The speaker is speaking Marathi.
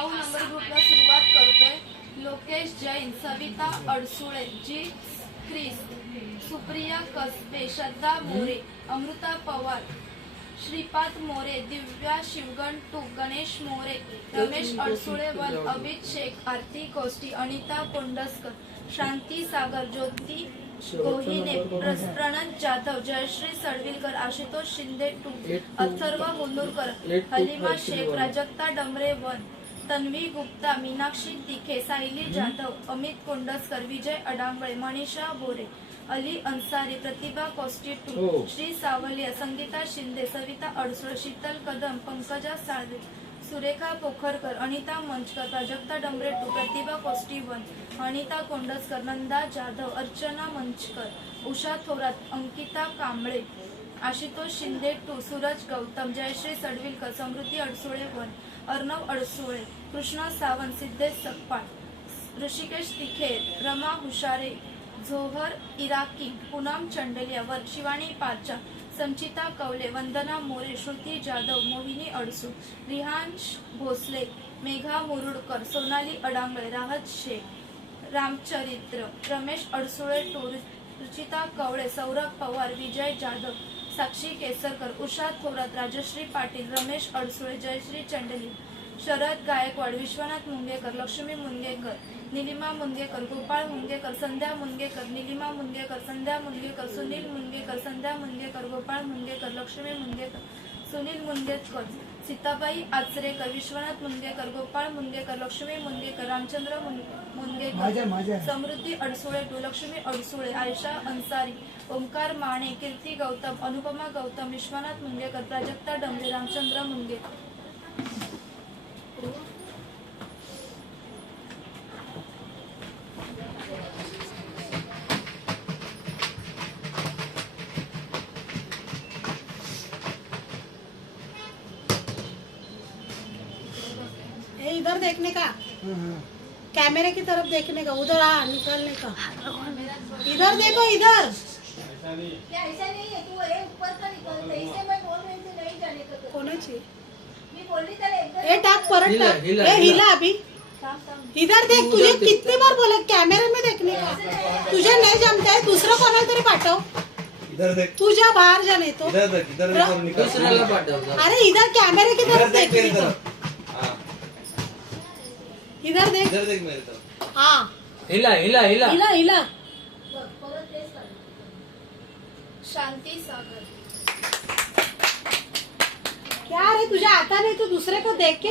9 नंबर ग्रुपला सुरुवात करतोय। Lokesh Jain, Savita Adsule, G Chris, Supriya Kasbe, Shraddha More, Amruta Pawar, Shripad More, Divya Shivgan two, Ganesh More, Ramesh Adsule one, Abhit Shaikh, Aarti Koshti, Anita Kondaskar, Shanti Sagar, Jyoti Gohine, Pranat Jadhav, Jayashree Sadvilkar, Ashutosh Shinde two, Atharva Munurkar, Halima Shaikh, Prajakta Damre one, Tanvi Gupta, Meenakshi Tikhe, Sayali Jadhav, Amit Kondaskar, Vijay Adangale, Manisha Bore, Ali Ansari, Pratibha Kosti two, Shri Savaliya, Sangeeta Shinde, Savita Adsule, Sheetal Kadam, Pankaja Salve, Surekha Pokharkar, Anita Manchakar, Prajakta Damre two, Pratibha Kosti one, Anita Kondaskar, Nanda Jadhav, Archana Manchakar, Usha Thorat, Ankita Kamble, Ashutosh Shinde two, Suraj Gautam, Jayashree Sadvilkar, Samruddhi Adsule one, Arnav Adsule, Krishna Sawant, Siddhesh Sakpal, Rushikesh Tikhe, Rama Hushare, Zohar Iraki, Poonam Chandaliya वर, शिवानी पारचा, संचिता कवले, वंदना मोरे, श्रुती जाधव, मोहिनी अडसू, रिहांश भोसले, मेघा मुरुडकर, सोनाली अडांगळे, राहत शेख, रामचरित्र, रमेश अडसुळे टू, रुचिता कवळे, सौरभ पवार, विजय जाधव, साक्षी केसरकर, उषा थोरात, राजश्री पाटील, रमेश अडसुळे, जयश्री चंडली, शरद गायकवाड, विश्वनाथ मुंगेकर, लक्ष्मी मुंगेकर, निलिमा मुंगेकर, गोपाळ मुंगेकर, संध्या मुंगेकर, निलिमा मुंगेकर, संध्या मुंगेकर, सुनील मुंगेकर, संध्या मुंगेकर, गोपाळ मुंगेकर, लक्ष्मी मुंगेकर, सुनील मुंगेकर, सीताबाई आचरेकर, विश्वनाथ मुंगेकर, गोपाळ मुंगेकर, लक्ष्मी मुंगेकर, रामचंद्र मुंगेकर, समृद्धी अडसुळे टू, लक्ष्मी अडसुळे, आयशा अन्सारी, ओमकार माने, कीर्ती गौतम, अनुपमा गौतम, विश्वनाथ मुंगेकर, प्राजक्ता डमरे, रामचंद्र मुंगेकर। इधर देखने का, कैमरे की तरफ देखने का, उधर आ निकलने का, इधर देखो इधर। ऐसा नहीं है, तू ये ऊपर का निकलते, इसे मैं बोल रही थी नहीं जाने का। कोणाची मी बोलली त्याला एकदम ए टाक परत टाक, ए हिला अभी इधर देख, तुझे कितनी बार बोला कैमरे में देखने का, तुझे नहीं जमता है, दूसरा कोणाला तरी पाठव, इधर देख, तुझे बाहर जाने तो इधर देख, इधर देख और निकल। दूसरा पाठव। अरे इधर कैमरे की इधर तरफ देख मेरी देखने तरफ, को, हाँ इधर देख, इधर देख मेरी तरफ। हाँ हिला हिला हिला हिला हिला, परत तेच कर। शांती सागर, क्या रे तुझे आता नहीं तो दूसरे को देख के